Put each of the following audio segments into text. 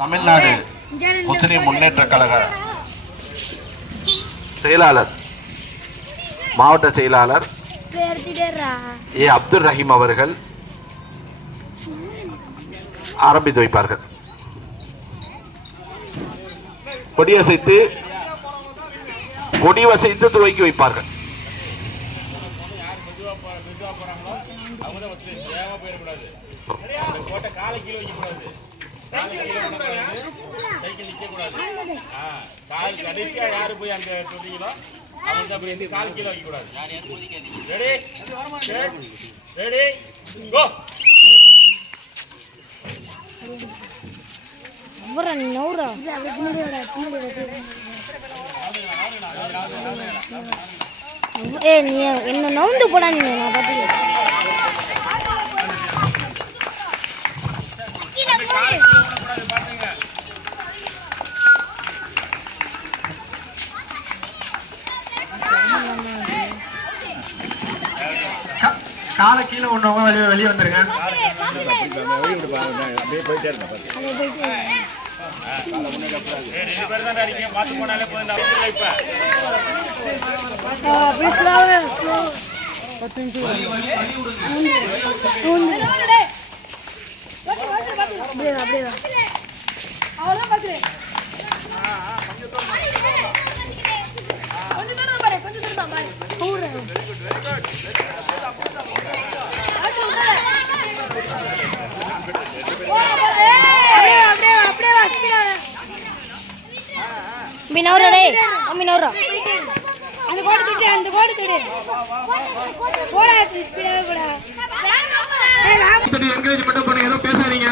தமிழ்நாடு முஸ்லிம் முன்னேற்ற கழக செயலாளர் மாவட்ட செயலாளர் ஏ அப்துல் ரஹீம் அவர்கள் ஆரம்பித்து வைப்பார்கள். கொடியசைத்து துவக்கி வைப்பார்கள். கடைசியா யாரு போய் அங்க சொல்றீங்களோ அவங்க அப்படி கால் கீழே வைக்க கூடாது. Ready go. நீ என்ன நவுந்து போடா, நீ நான் பார்த்துக்கிறேன். காலை கீழே ஒன்றவங்க வெளியே வந்துருங்க. பேசாதீங்க,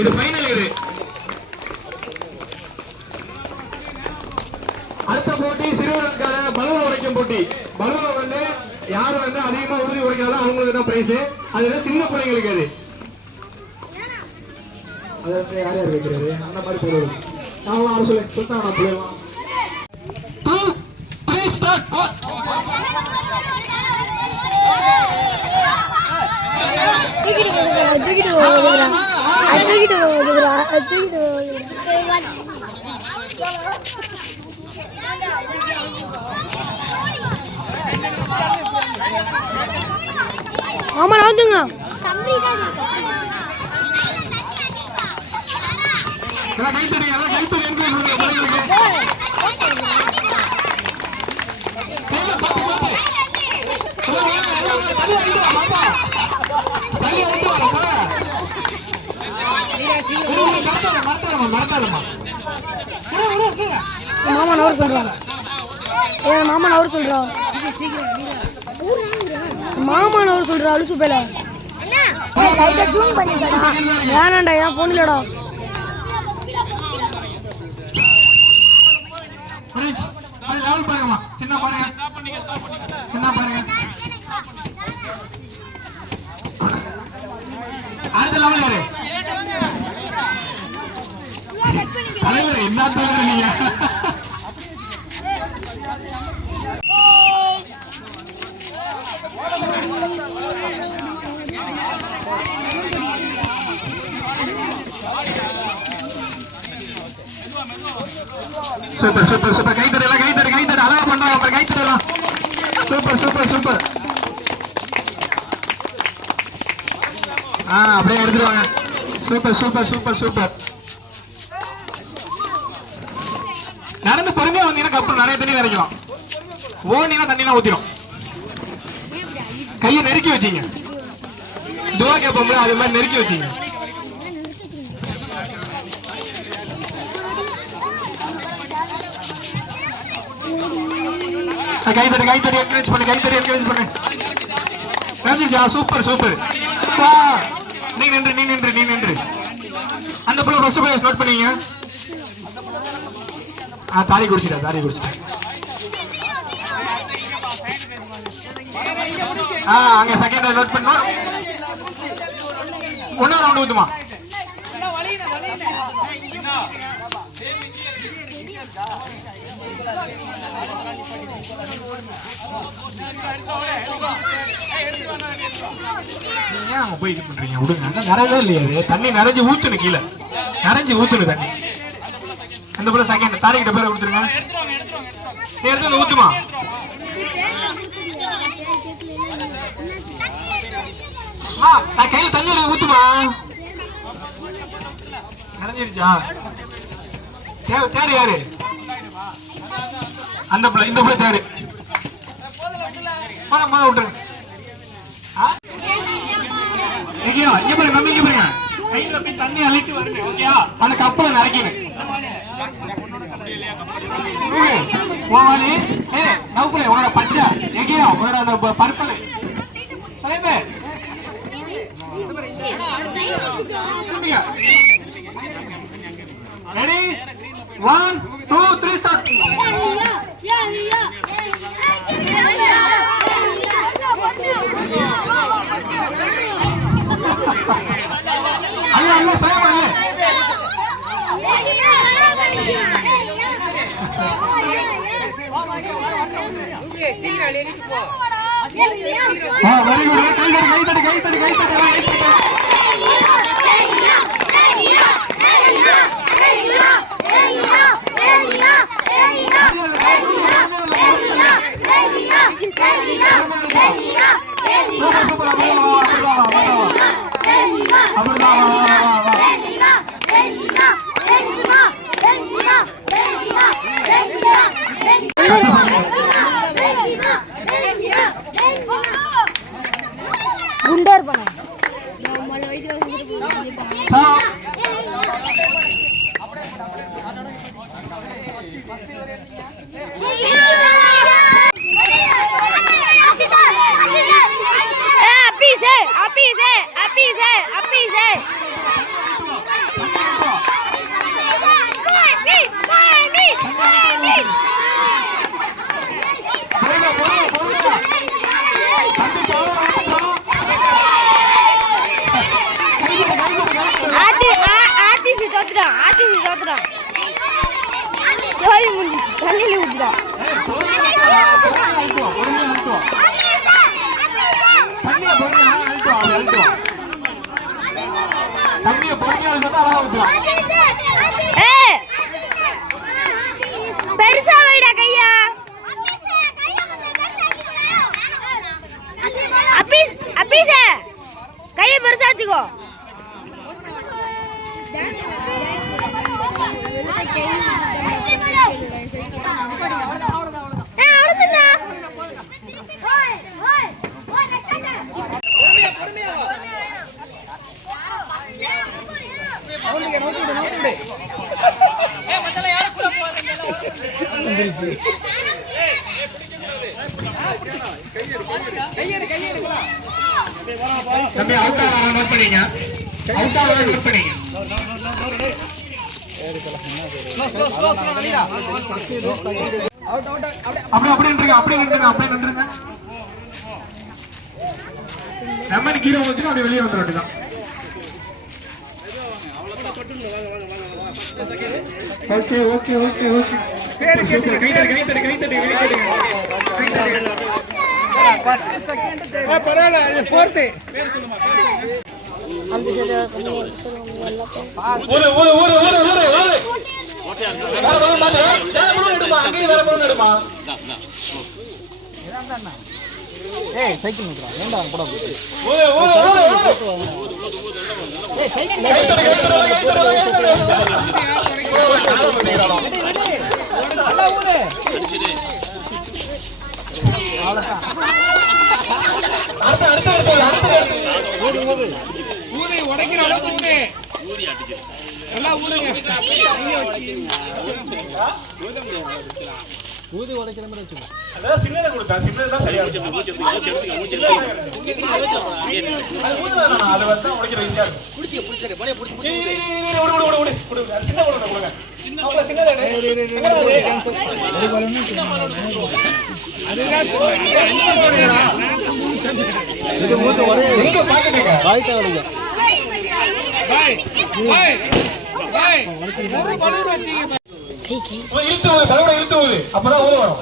இது ஃபைனல். இது அடுத்த போட்டி சிறுவர்களுக்கான பலூன் உடைக்கும் போட்டி. பலூன் வந்து யாரு வந்து அதிகமா உறுதி உடைக்கிறாலும் அவங்களுக்கு தான் பிரைஸ். அது சின்ன பிள்ளைங்களுக்கு. அது வந்து யார் யார் வைக்கிறது அந்த மாதிரி போடுவது. நான் அவன் சொல்லி சுத்தம் நான் பிள்ளைவான். ஆமா வந்துங்க. மாமன் அவர் சொல்றான். மாமன் அவர் சொல்றான். மாமன் அவர் சொல்றா. அலுசு பேல வேணாண்டா, என் போன் இல்லடா. சின்ன பாருங்க, சின்ன பாருங்க. அடுத்த லெவல் யாரு? தலைவர் என்ன தலைவர் நீங்க? Super super super. கை தட்டலாம், கை தட்டு, கை தட்டு. அழகா பண்றாங்க அப்புறம் கை தட்டலாம். Super super super. அப்படியே எடுத்துருவாங்க. Super super super super. நடந்து பொறுமையா வந்தீங்கன்னா கப்பல் நிறைய தண்ணி நிறைக்கலாம். ஓடினா தண்ணிலாம் ஊத்திரும். கையை நெருக்கி வச்சீங்க. துவா கேட்போம், அது மாதிரி நெருக்கி வச்சீங்க. கைத்தறி கைத்தறி என்கரேஜ் பண்ணு, கைத்தறி என்கரேஜ் பண்ணு. Super super. நீ நின்று, நீ நின்று, நீ நின்று. அந்த பிள்ளை ஃபர்ஸ்ட் பிளேஸ் நோட் பண்ணீங்க. தாரி குடிச்சிட்டா, தாரி குடிச்சிட்டா. அங்க செகண்ட் நோட் பண்ணு. ஒன்னா ரவுண்ட் ஊத்துமா? ஏன் அவங்க போய் இது பண்றீங்க? விடுங்க, அங்க நிறையவே இல்லையா? தண்ணி நிறைஞ்சு ஊத்துனு, கீழே நிறைஞ்சு ஊத்துனு தண்ணி. அந்த போல செகண்ட் தாரிக்கிட்ட பேரை கொடுத்துருங்க. எடுத்து ஊத்துமா? கையில தண்ணி ஊத்துமா? நிறைஞ்சிருச்சா? தேர் யாரு? அந்த பிள்ளை, இந்த பிள்ளை தேரு. விட்டுருங்க. இங்க பாருங்க, நம்ம இங்க பாருங்க. கையில போய் தண்ணி அள்ளிட்டு வருங்க. ஓகேயா? அந்த கப்பலை நிறைக்கணும். நவுக்குல உன்னோட பச்சை எங்கேயா? உன்னோட அந்த பர்பிள் சலைமே. ரெடி? 1 2 3 ஸ்டார்ட். அல்ல அல்ல சுயம் அல்ல. Very good. கை தட்டு கை தட்டு கை தட்டு கை தட்டு. குண்டர் பண்ண தண்ணியில ஊத்துடா. பெருசா வைடா கையா. அப்பீஸ் கையை பெருசா வச்சுக்கோ. தம்பி அவுட் ஆவற நோட் பண்ணீங்க. அவுட் ஆவற நோட் பண்ணீங்க. அப்படி நின்றுங்க, அப்படி நின்றுங்க, அப்படி நின்றுங்க. நம்ம கீழே வச்சுட்டு அப்படியே வெளியே வந்துட வேண்டியதான். Okay okay okay okay. கை தட்டு கை தட்டு கை தட்டு கை தட்டு கை தட்டு. ஃபர்ஸ்ட் செகண்ட் பரவாயில்லை. ஃபோர்த் அந்த சைடு சொல்லுங்க எல்லாம். ஓடு ஓடு ஓடு ஓடு ஓடு ஓடு. வேற பலூன் மாத்து. வேற பலூன் எடுமா. அங்கே வேற பலூன் எடுமா. இதான்டா. ஏய் சைக்கிள் நிக்குறா. ஏன்டா போடா போடு. ஓடு ஓடு ஓடு. ஏய் சைக்கிள் கை தட்டு கை தட்டு கை தட்டு. கால பண்ணிறானோ. நல்லா ஓடு. அவ்வளவுதான். அடுத்து அடுத்து அடுத்து அடுத்து. ஓடு ஓடு. ஊதி உடைக்கிற அளவுக்கு ஊதி. ஊதி அடிக்குது. எல்லாம் ஊதுங்க. கைய வச்சு. ஊதி உடைக்கிற மாதிரி வச்சுங்க. அத சின்னத கொடுத்தா சின்னத தான் சரியா இருக்கும். மூச்சு எடுத்துங்க. அது வந்து உடைக்கிற ஈஸியா இருக்கும். புடிச்சு புடிச்சு பழைய புடிச்சு. ஓடு ஓடு ஓடு ஓடு. சின்ன பலூன் கொடுங்க. சின்ன சின்னத கேன்சல். ஒரு பலூன் அதுதான் இது மூத்து ஒரே எங்க பாக்கீங்க வாய்க்க வரீங்க பாய் பாய் பாய் ஒரு பலூன் வச்சீங்க இழுத்து ஊது, பலவடை இழுத்து ஊது. அப்பதான் ஊது வரும்.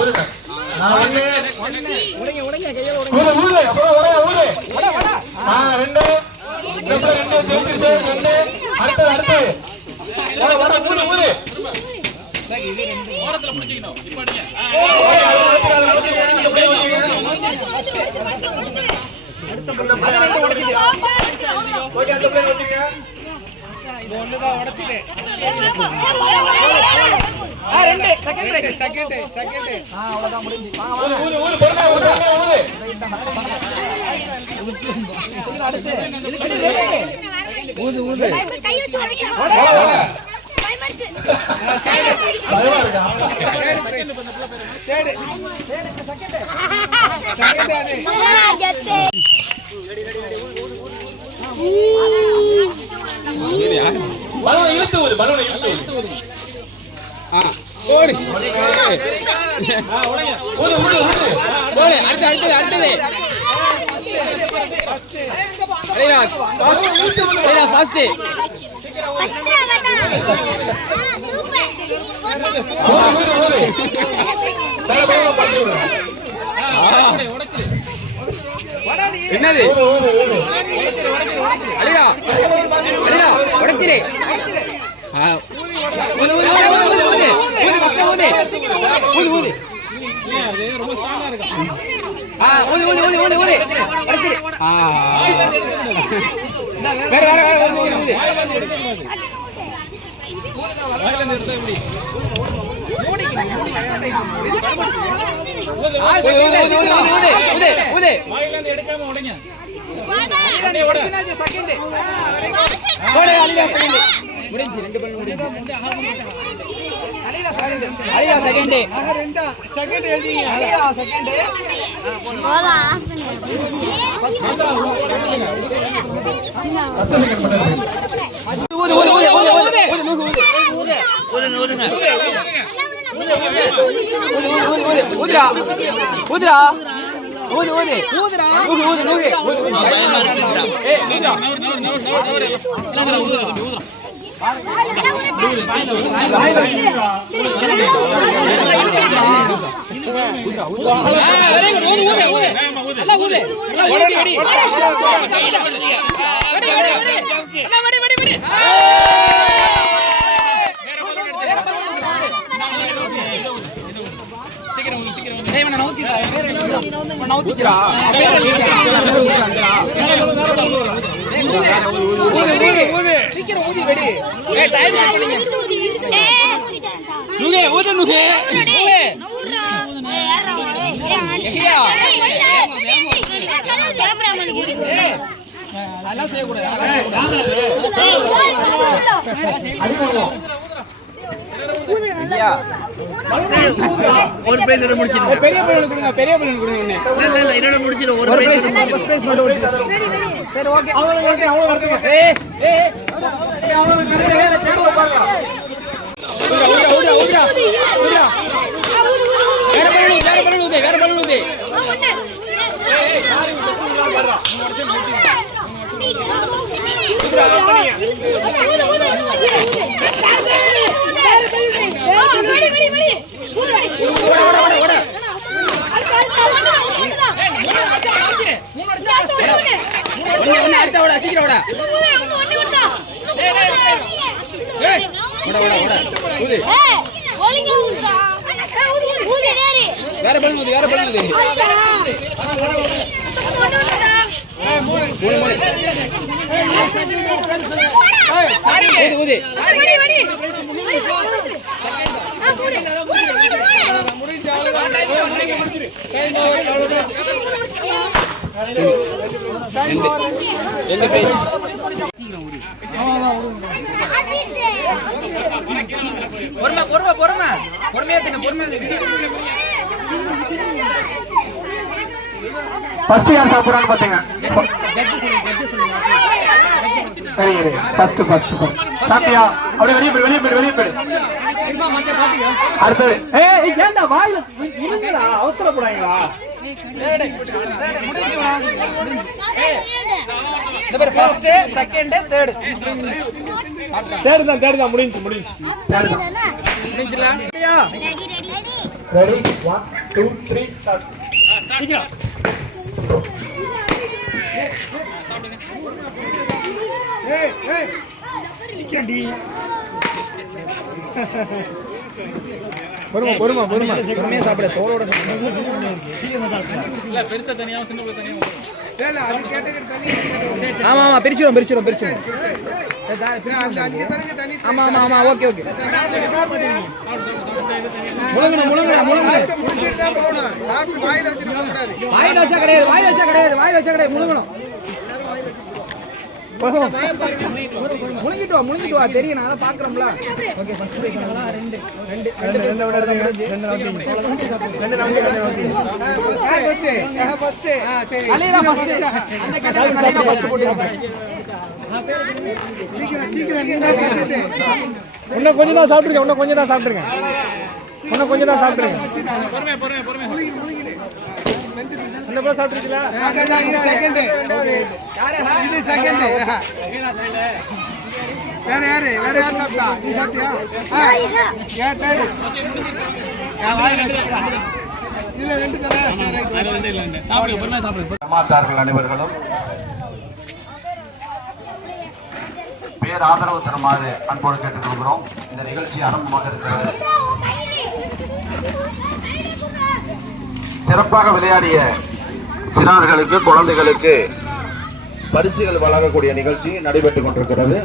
ஊருங்க. ஊது, ஊது. அப்பதான் ஒரே ஊது. 2 ஜெயிச்சிருச்சு. 2 அடுத்தது. ஊது, ஊது. ஓரத்துல பிடிச்சிக்கணும். இப்ப அடிங்க. என்னது அலிரா அலிரா உடைச்சிரே எடுக்காம உடைங்க சீக்கிரம் ஊதி வெடி டைம் செட் பண்ணுங்க நுகே ஊது நுகே நுகே எஹியா அதெல்லாம் செய்ய கூடாது ஒரு பேஜ் முடிச்சிருங்க பெரிய பலூன் கொடுங்க பெரிய பலூன் கொடுங்க இல்ல இல்ல இன்னொரு முடிச்சிரு ஒரு பேஜ் ஸ்பேஸ் மட்டும் முடிச்சிரு சரி ஓகே அவங்க வரதுங்க ஏய் அவங்க கரெக்ட்டா சேர் உட்காருங்க ஊதுடா வேற பலூன் ஊது ஏய் சாரி விட்டு வர்றா முடிச்சு வேற பண்ணுது ஃபர்ஸ்ட் யார் சாப்பிடுறான்னு பாத்தீங்க ஃபர்ஸ்ட் சாப்பிட்டியா அப்படியே வெளியே போயிடு அடுத்தது ஏண்டா வாயில அவசரப்படாங்களா ஃபர்ஸ்ட் செகண்ட் தேர்ட் தேர்ட் தான் முடிஞ்சு முடிஞ்சுல ரெடி 1 2 3 ஸ்டார்ட் சீக்கிரம் சீக்கிரம்டி பொறுமா பொறுமையா சாப்பிட தோலோட இல்ல பெருசா தனியாவும் சின்ன பிள்ளை தனியாவும் ஆமா பிரிச்சிரும் ஆமா ஓகே முழுங்குங்க வாயில வச்சா கிடையாது முழுங்கணும் முழுங்கிட்டு வா தெரியும் நான் பாக்குறோம்ல ஓகே ஃபர்ஸ்ட் ப்ரைஸ் இன்னும் கொஞ்சம் தான் சாப்பிட்டுருங்க பொறுமையா என்ன போய் சாப்பிட்டுருக்கீங்களா இது செகண்ட் வேற யார் சாப்பிட்டா நீ சாப்பிட்டியா ஏன் தேர்ட் இல்ல ரெண்டு தர ஜமாத்தார்கள் அனைவர்களும் பேர் ஆதரவு தருமாறு அன்போடு கேட்டுக்கொள்கிறோம். இந்த நிகழ்ச்சி ஆரம்பமாக இருக்கிறது. சிறப்பாக விளையாடிய சிறார்களுக்கு குழந்தைகளுக்கு பரிசுகள் வழங்கக்கூடிய நிகழ்ச்சி நடைபெற்றுக் கொண்டிருக்கிறது.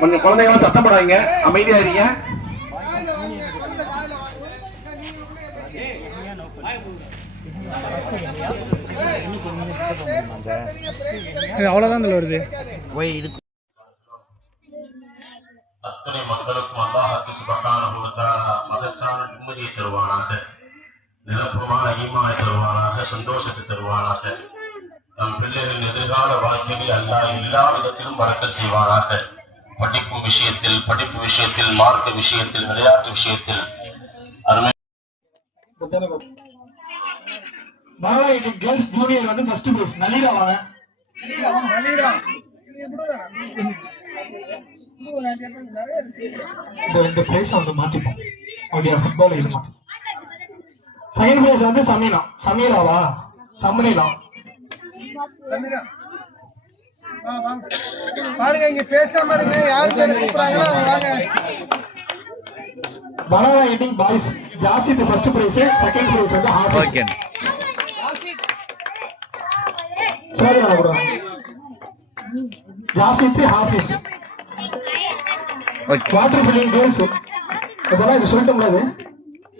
கொஞ்சம் குழந்தைகளும் சத்தம் போடாதீங்க, அமைதியா இருங்க. அவ்வளவுதான் வருது. அத்தனை மக்களுக்கும் அல்லாஹ்வுக்கு சுப்ஹானஹு வ தஆலா மகத்தான நிம்மதியை தருவானாக, நிரப்பமான ஈமானை தருவானாக, சந்தோஷத்தை தருவானாக. நம் பிள்ளைகளின் எதிர்கால வாழ்க்கையில் அல்லாஹ் எல்லா விதத்திலும் பறக்கத் செய்வானாக. படிப்பு விஷயத்தில், மார்க்க விஷயத்தில், விளையாட்டு விஷயத்தில் அருமை. கேர்ள்ஸ் ஜூனியர் வந்து ஃபர்ஸ்ட் பிரைஸ் நலீரா வாங்க. இந்த பிரைஸ் வந்து மாத்திப்போம். அப்படியே ஃபுட்பால் இது மாத்தி. செகண்ட் பிரைஸ் வந்து சமீராவா சமீரா பாருங்க, இங்க பேசாம இருங்க. யாரு பேர் கூப்பிடுறாங்களோ வாங்க. Banana eating boys Jasith first prize, second prize வந்து ஹாஃப். ஓகே சரி நான் கூட Jasith Hafiz. Okay water filling girls இதெல்லாம் இது சொல்லிட்டோம்ல. அது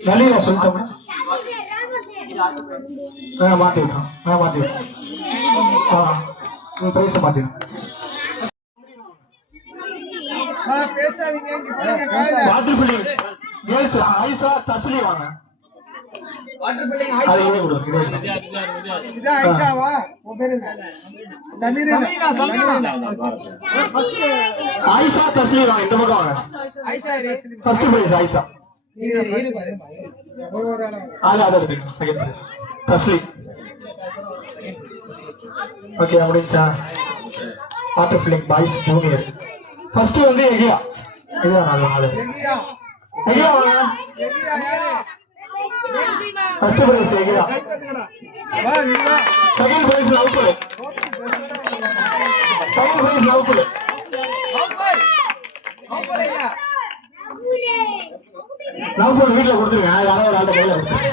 நலீரா சொல்லிட்டோம்ல. மாத்திட்டோம். பிரைஸ் மாத்திடும். பேசாதீங்க. வாட்டர் ஃபில்லிங் கேர்ள்ஸ் ஆயிஷா தஸ்லி வாங்க. வாட்டர் ஃபில்லிங் இது ஆயிஷாவா? உன் பேர் என்ன? சமீரா. ஆயிஷா தஸ்லி வாங்க. இந்த பக்கம் வாங்க. Aisha first prize Aisha. அது செகண்ட் பிரைஸ் தஸ்லி. ஓகே முடிஞ்சா. Water filling boys junior first வந்து எகியா வாங்க. ஃபர்ஸ்ட் பிரைஸ் எகியா. செகண்ட் பிரைஸ் லவ்புல். லவ்புல் வீட்டுல கொடுத்துருங்க. யாராவது ஒரு ஆள்கிட்ட கையில கொடுத்துருங்க.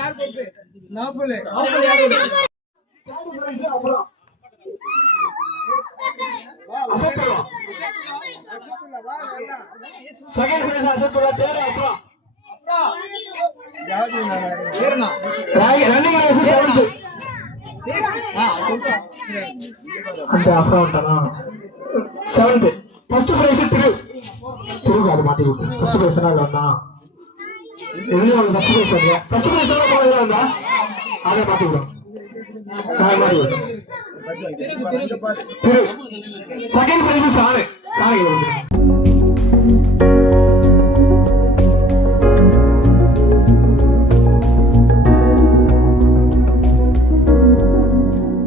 Second prize Asadullah. தேர்ட் அப்புறம் ரன்னிங் ரேஸ் செவன்த். அந்த அப்புறம் செவன்த். ஃபர்ஸ்ட் பிரைஸ் திரு அது மாத்தி விட்டு. ஃபர்ஸ்ட் பிரைஸ் வந்தா இதுல ஒரு ஃபர்ஸ்ட் பிரைஸ் வந்து ஃபர்ஸ்ட் பிரைஸ் வந்தா அதை மாத்தி விடும். Second prize sir